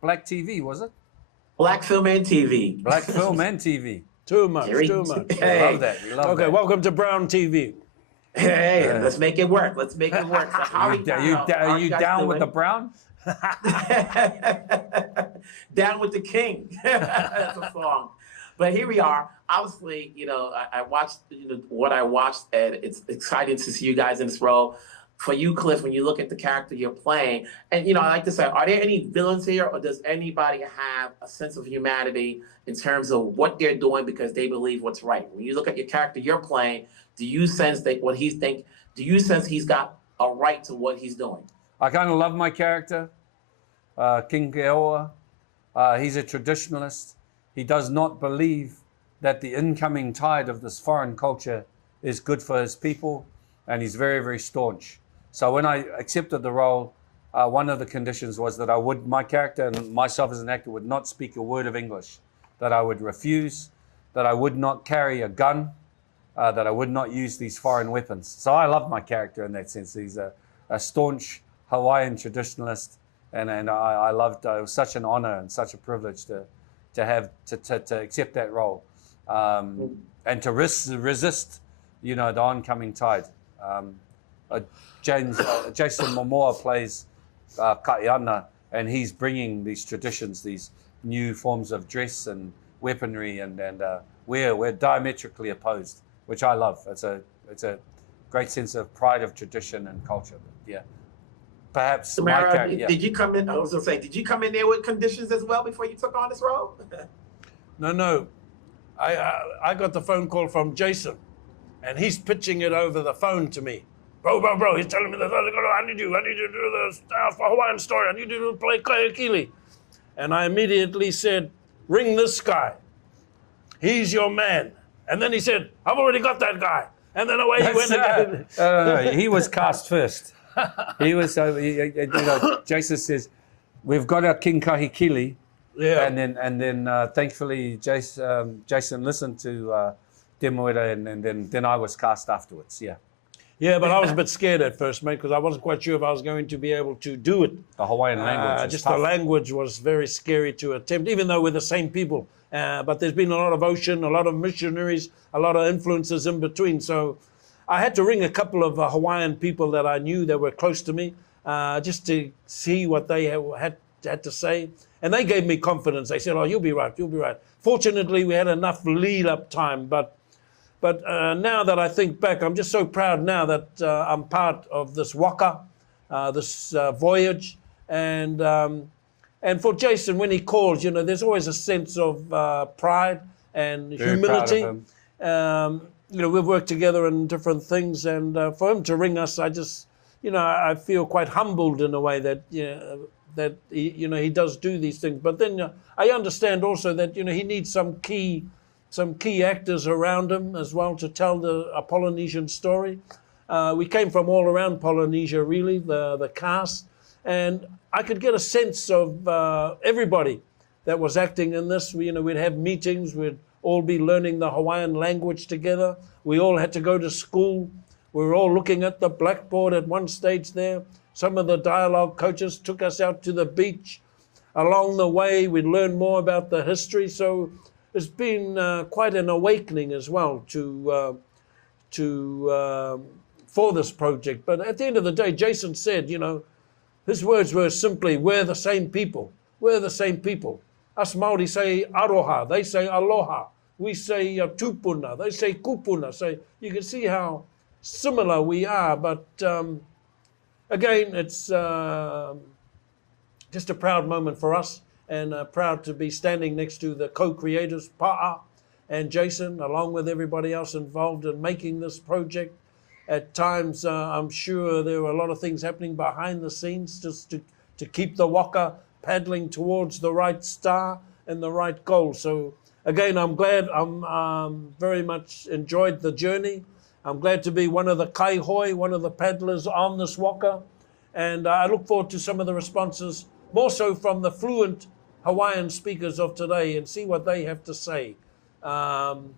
Black TV, was it? Black film and TV. Black film and TV. Too much, too much. Hey. We love that. We love that. Okay, welcome to Brown TV. Hey, let's make it work. Let's make it work. So how Are you down with the brown? Down with the king. That's a song. But here we are. Obviously, I watched what I watched, and it's exciting to see you guys in this role. For you, Cliff, when you look at the character you're playing, and I like to say, are there any villains here, or does anybody have a sense of humanity in terms of what they're doing because they believe what's right? When you look at your character you're playing, do you sense that do you sense he's got a right to what he's doing? I kind of love my character, King Keoa. He's a traditionalist. He does not believe that the incoming tide of this foreign culture is good for his people, and he's very, very staunch. So when I accepted the role, one of the conditions was that my character and myself as an actor would not speak a word of English, that I would refuse, that I would not carry a gun, that I would not use these foreign weapons. So I love my character in that sense. He's a staunch Hawaiian traditionalist, and I loved it. It was such an honor and such a privilege to accept that role, and to resist, the oncoming tide. Jason Momoa plays Kaiana, and he's bringing these traditions, these new forms of dress and weaponry, and we're diametrically opposed, which I love. It's a great sense of pride of tradition and culture. But yeah, perhaps. Temuera, did you come in? I was gonna say, did you come in there with conditions as well before you took on this role? No. I got the phone call from Jason, and he's pitching it over the phone to me. Bro, he's telling me that I need you to do the stuff for Hawaiian story. I need you to play Kohe Kili. And I immediately said, ring this guy. He's your man. And then he said, I've already got that guy. And then away he went. He was cast first. He was, Jason says, we've got our King Kohe Kili. Yeah. And then thankfully Jason listened to Temuera, and then I was cast afterwards. Yeah. Yeah, but I was a bit scared at first, mate, because I wasn't quite sure if I was going to be able to do it. The Hawaiian language. Just tough. The language was very scary to attempt, even though we're the same people. But there's been a lot of ocean, a lot of missionaries, a lot of influences in between. So I had to ring a couple of Hawaiian people that I knew that were close to me, just to see what they had to say. And they gave me confidence. They said, oh, you'll be right. Fortunately, we had enough lead-up time, but now that I think back, I'm just so proud now that I'm part of this waka, this voyage. And for Jason, when he calls, there's always a sense of pride and humility. We've worked together in different things, and for him to ring us, I just, I feel quite humbled in a way that, that he does do these things. But then I understand also that, he needs some key actors around him as well to tell a Polynesian story. We came from all around Polynesia, really, the cast, and I could get a sense of everybody that was acting in this. We'd have meetings, we'd all be learning the Hawaiian language together. We all had to go to school. We were all looking at the blackboard at one stage there. Some of the dialogue coaches took us out to the beach. Along the way, we'd learn more about the history. So it's been quite an awakening as well for this project. But at the end of the day, Jason said, his words were simply, we're the same people. We're the same people. Us Māori say aroha, they say aloha. We say tupuna, they say kupuna. So you can see how similar we are. But again, it's just a proud moment for us. And proud to be standing next to the co-creators, Pa'a and Jason, along with everybody else involved in making this project. At times, I'm sure there were a lot of things happening behind the scenes just to keep the waka paddling towards the right star and the right goal. So again, I'm glad, I'm very much enjoyed the journey. I'm glad to be one of the kaihoi, one of the paddlers on this waka. And I look forward to some of the responses, more so from the fluent Hawaiian speakers of today, and see what they have to say. And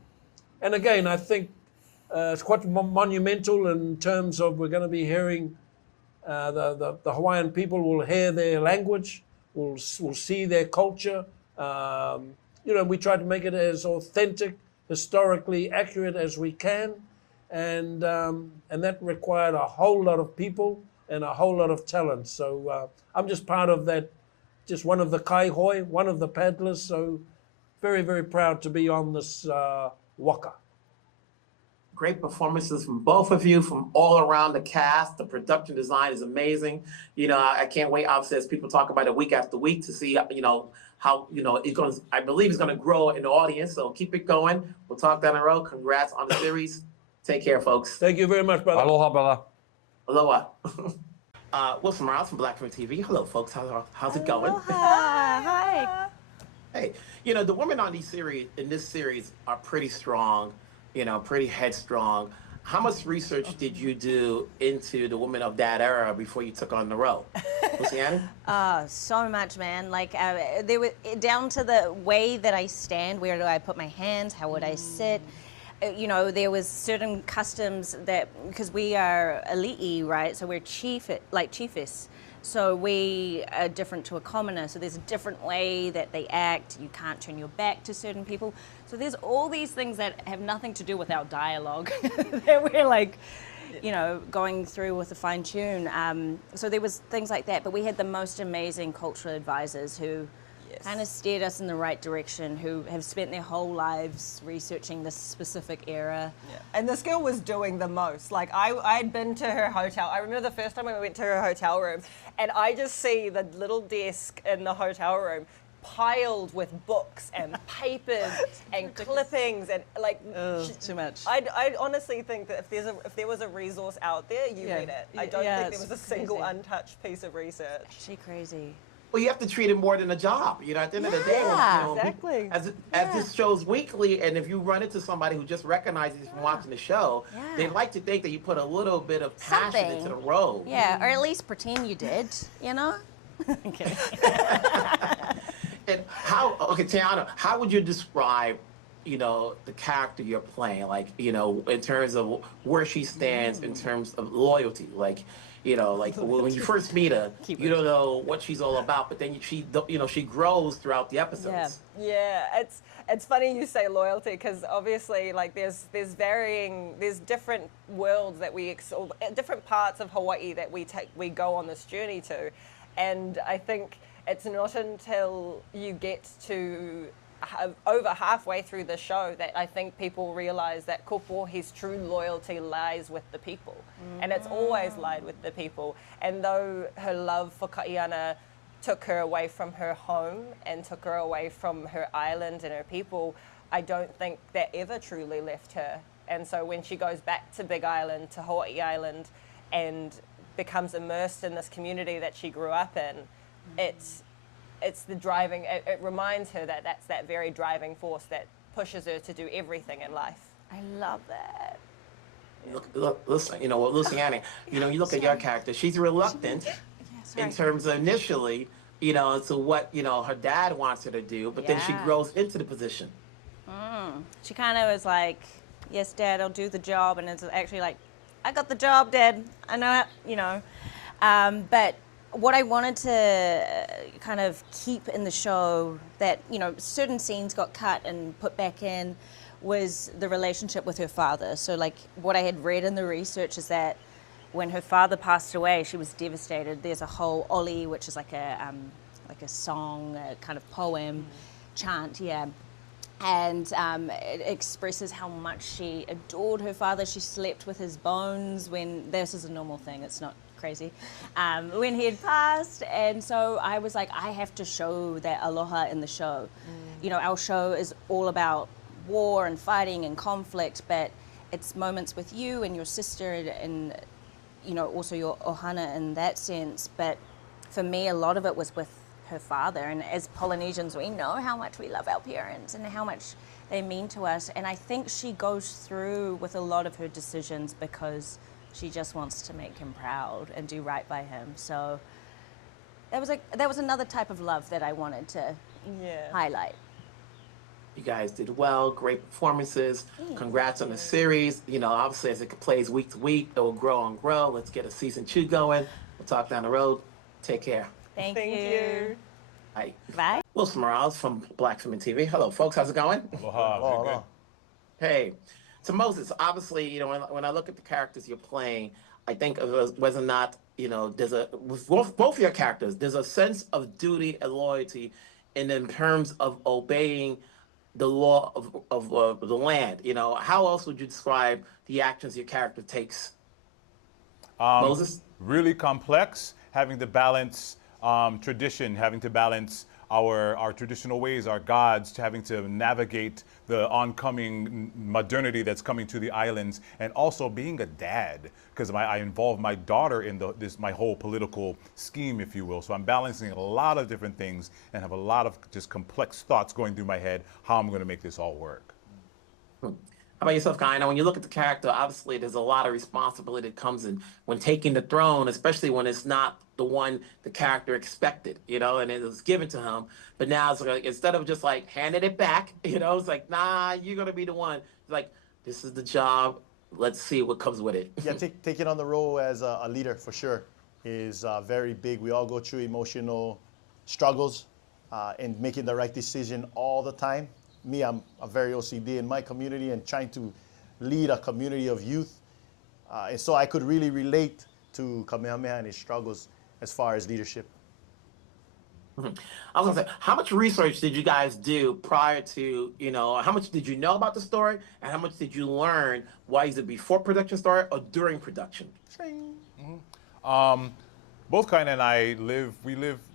again, I think it's quite monumental in terms of we're going to be hearing the Hawaiian people will hear their language will see their culture. You know, we try to make it as authentic, historically accurate as we can, and that required a whole lot of people and a whole lot of talent. So I'm just part of that, just one of the kaihoi, one of the paddlers. So very, very proud to be on this waka. Great performances from both of you, from all around the cast. The production design is amazing. You know, I can't wait, obviously, as people talk about it week after week, to see, you know, how, you know, it's going to, I believe it's going to grow in the audience. So keep it going. We'll talk down the road. Congrats on the series. Take care, folks. Thank you very much, brother. Aloha, brother. Aloha. Wilson Morales from Black Film TV. Hello, folks. How's it going? Hi. Hey, you know, the women on these series, in this series, are pretty strong, you know, pretty headstrong. How much research did you do into the women of that era before you took on the role? Luciane? So much, man. Like, they were down to the way that I stand. Where do I put my hands? How would I sit? You know, there was certain customs that, because we are ali'i, right? So we're chiefess. So we are different to a commoner. So there's a different way that they act. You can't turn your back to certain people. So there's all these things that have nothing to do with our dialogue that we're like, you know, going through with a fine tune. So there was things like that. But we had the most amazing cultural advisors who kind of steered us in the right direction, who have spent their whole lives researching this specific era. Yeah. And this girl was doing the most. Like, I'd been to her hotel. I remember the first time I went to her hotel room, and I just see the little desk in the hotel room piled with books and papers and clippings and like too much. I honestly think that if there was a resource out there, you read it. I don't think there was a single crazy. Untouched piece of research. Actually crazy. Well, you have to treat it more than a job. You know, at the end of the day, you know, exactly. As this show's weekly, and if you run into somebody who just recognizes you from watching the show, they like to think that you put a little bit of passion into the role. Yeah, or at least pretend you did, you know? Okay. And okay, Tiana, how would you describe, you know, the character you're playing? Like, you know, in terms of where she stands in terms of loyalty, like, you know, like when you first meet her, you don't know what she's all about, but then she grows throughout the episodes. Yeah, it's funny you say loyalty, because obviously, like, there's different worlds that different parts of Hawaii that we go on this journey to, and I think it's not until you get to over halfway through the show that I think people realize that Kopohi's true loyalty lies with the people. And it's always lied with the people. And though her love for Kaiana took her away from her home and took her away from her island and her people, I don't think that ever truly left her. And so when she goes back to Big Island, to Hawaii Island, and becomes immersed in this community that she grew up in, it's the driving, it reminds her that that's that very driving force that pushes her to do everything in life. I love that. Look, listen, you know, Luciane, you know, you look at your character, she's reluctant in terms of initially, you know, to what, you know, her dad wants her to do, but then she grows into the position. She kind of was like, yes, Dad, I'll do the job. And it's actually like, I got the job, Dad. I know, you know. But what I wanted to kind of keep in the show that, you know, certain scenes got cut and put back in was the relationship with her father. So, like, what I had read in the research is that when her father passed away, she was devastated. There's a whole oli, which is like a song, a kind of poem, chant, and it expresses how much she adored her father. She slept with his bones when, this is a normal thing, it's not crazy, when he had passed. And so I was like, I have to show that aloha in the show. You know, our show is all about war and fighting and conflict, but it's moments with you and your sister and you know, also your ohana in that sense. But for me, a lot of it was with her father. And as Polynesians, we know how much we love our parents and how much they mean to us. And I think she goes through with a lot of her decisions because she just wants to make him proud and do right by him. So that was another type of love that I wanted to highlight. You guys did well, great performances. Congrats on the series. You know, obviously as it plays week to week, it will grow and grow. Let's get a season 2 going. We'll talk down the road. Take care. Thank you. Hi. Right? Wilson Morales from Black Film and TV. Hello, folks. How's it going? Aloha. Hello, Very good. hello. Hey. So Moses, obviously, when I look at the characters you're playing, I think of whether or not, there's with both your characters, there's a sense of duty and loyalty in terms of obeying the law of the land. How else would you describe the actions your character takes? Moses? Really complex, having to balance tradition, having to balance our traditional ways, our gods, having to navigate the oncoming modernity that's coming to the islands, and also being a dad, because I involve my daughter in my whole political scheme, if you will. So I'm balancing a lot of different things and have a lot of just complex thoughts going through my head, how I'm going to make this all work. How about yourself, Kaina? When you look at the character, obviously there's a lot of responsibility that comes in when taking the throne, especially when it's not the one the character expected, and it was given to him. But now it's like, instead of just like handing it back, it's like, nah, you're gonna be the one. It's like, this is the job. Let's see what comes with it. Yeah, taking on the role as a leader for sure is very big. We all go through emotional struggles and making the right decision all the time. Me, I'm a very OCD in my community and trying to lead a community of youth. And so I could really relate to Kamehameha and his struggles as far as leadership. I was gonna say, how much research did you guys do prior to, how much did you know about the story, and how much did you learn? Why is it before production started or during production? Both Kaina and I live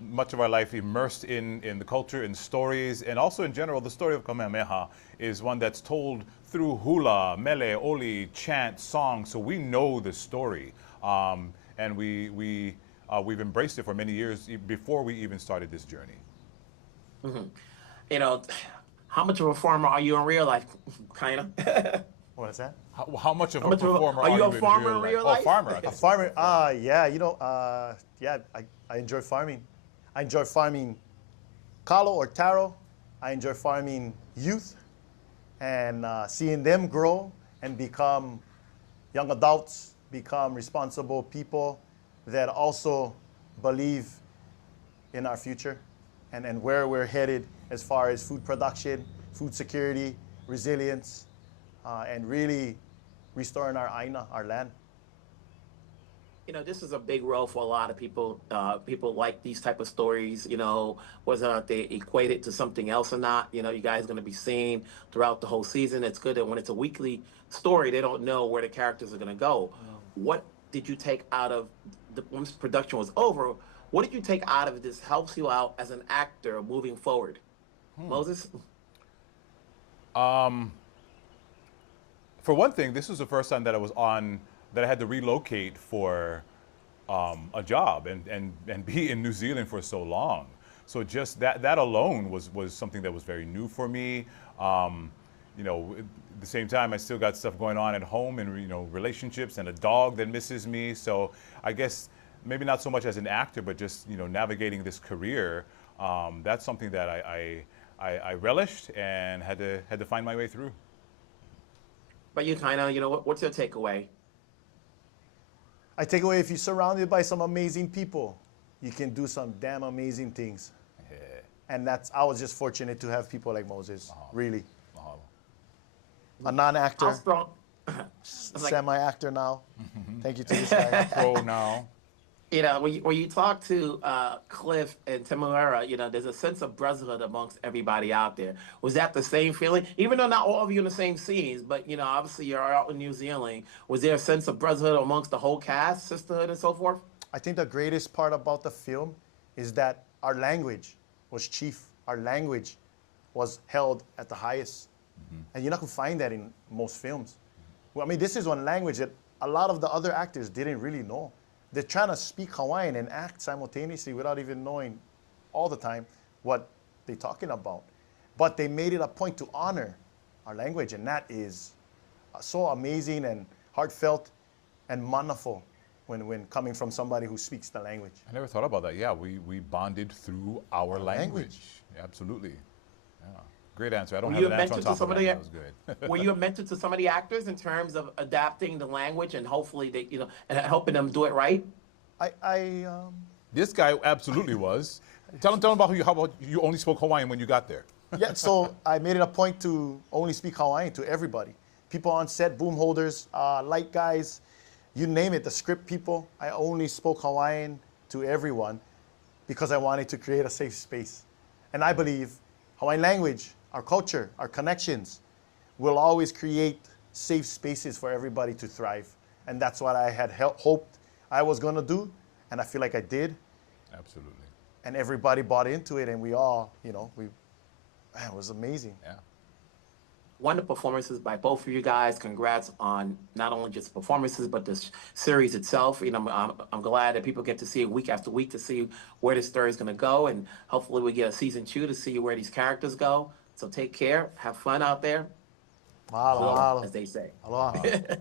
much of our life immersed in the culture, in stories, and also in general, the story of Kamehameha is one that's told through hula, mele, oli, chant, song, so we know the story. And we've embraced it for many years before we even started this journey. How much of a farmer are you in real life, Kaina? What is that? How much of a performer are you a in farmer in real life? Oh, farmer. A farmer? Yeah, I enjoy farming. I enjoy farming kalo or taro. I enjoy farming youth and seeing them grow and become young adults, become responsible people that also believe in our future and where we're headed as far as food production, food security, resilience, and really restoring our aina, our land. This is a big role for a lot of people. People like these type of stories, whether or not they equate it to something else or not. You guys are going to be seen throughout the whole season. It's good that when it's a weekly story, they don't know where the characters are going to go. What did you take out of once production was over? What did you take out of it? This helps you out as an actor moving forward. Moses? For one thing, this was the first time that I had to relocate for a job and be in New Zealand for so long. So just that alone was something that was very new for me. At the same time, I still got stuff going on at home and relationships and a dog that misses me. So I guess maybe not so much as an actor, but just navigating this career. That's something that I relished and had to find my way through. But you, Kaina, what's your takeaway? I take away, if you're surrounded by some amazing people, you can do some damn amazing things. Yeah. And I was just fortunate to have people like Moses, really. A How non-actor, strong? semi-actor now. Thank you to this guy. Pro now. When you talk to Cliff and Temuera, there's a sense of brotherhood amongst everybody out there. Was that the same feeling? Even though not all of you in the same scenes, but obviously you're out in New Zealand. Was there a sense of brotherhood amongst the whole cast, sisterhood, and so forth? I think the greatest part about the film is that our language was chief. Our language was held at the highest. And you're not going to find that in most films. Well, I mean, this is one language that a lot of the other actors didn't really know. They're trying to speak Hawaiian and act simultaneously without even knowing all the time what they're talking about. But they made it a point to honor our language, and that is so amazing and heartfelt and manafo when coming from somebody who speaks the language. I never thought about that. Yeah, we bonded through our language. Absolutely. Yeah. Great answer. I don't have an answer on top of that. That was good. Were you a mentor to some of the actors in terms of adapting the language and hopefully and helping them do it right? This guy absolutely was. Tell them about how about you only spoke Hawaiian when you got there. Yeah, so I made it a point to only speak Hawaiian to everybody. People on set, boom holders, light guys, you name it, the script people. I only spoke Hawaiian to everyone because I wanted to create a safe space. And I believe Hawaiian language, our culture, our connections will always create safe spaces for everybody to thrive. And that's what I had hoped I was going to do. And I feel like I did. Absolutely. And everybody bought into it. And we all, man, it was amazing. Yeah. Wonderful performances by both of you guys. Congrats on not only just performances, but the series itself. I'm glad that people get to see it week after week to see where this story is going to go. And hopefully we get a season 2 to see where these characters go. So take care. Have fun out there. Mahalo, As they say. mahalo.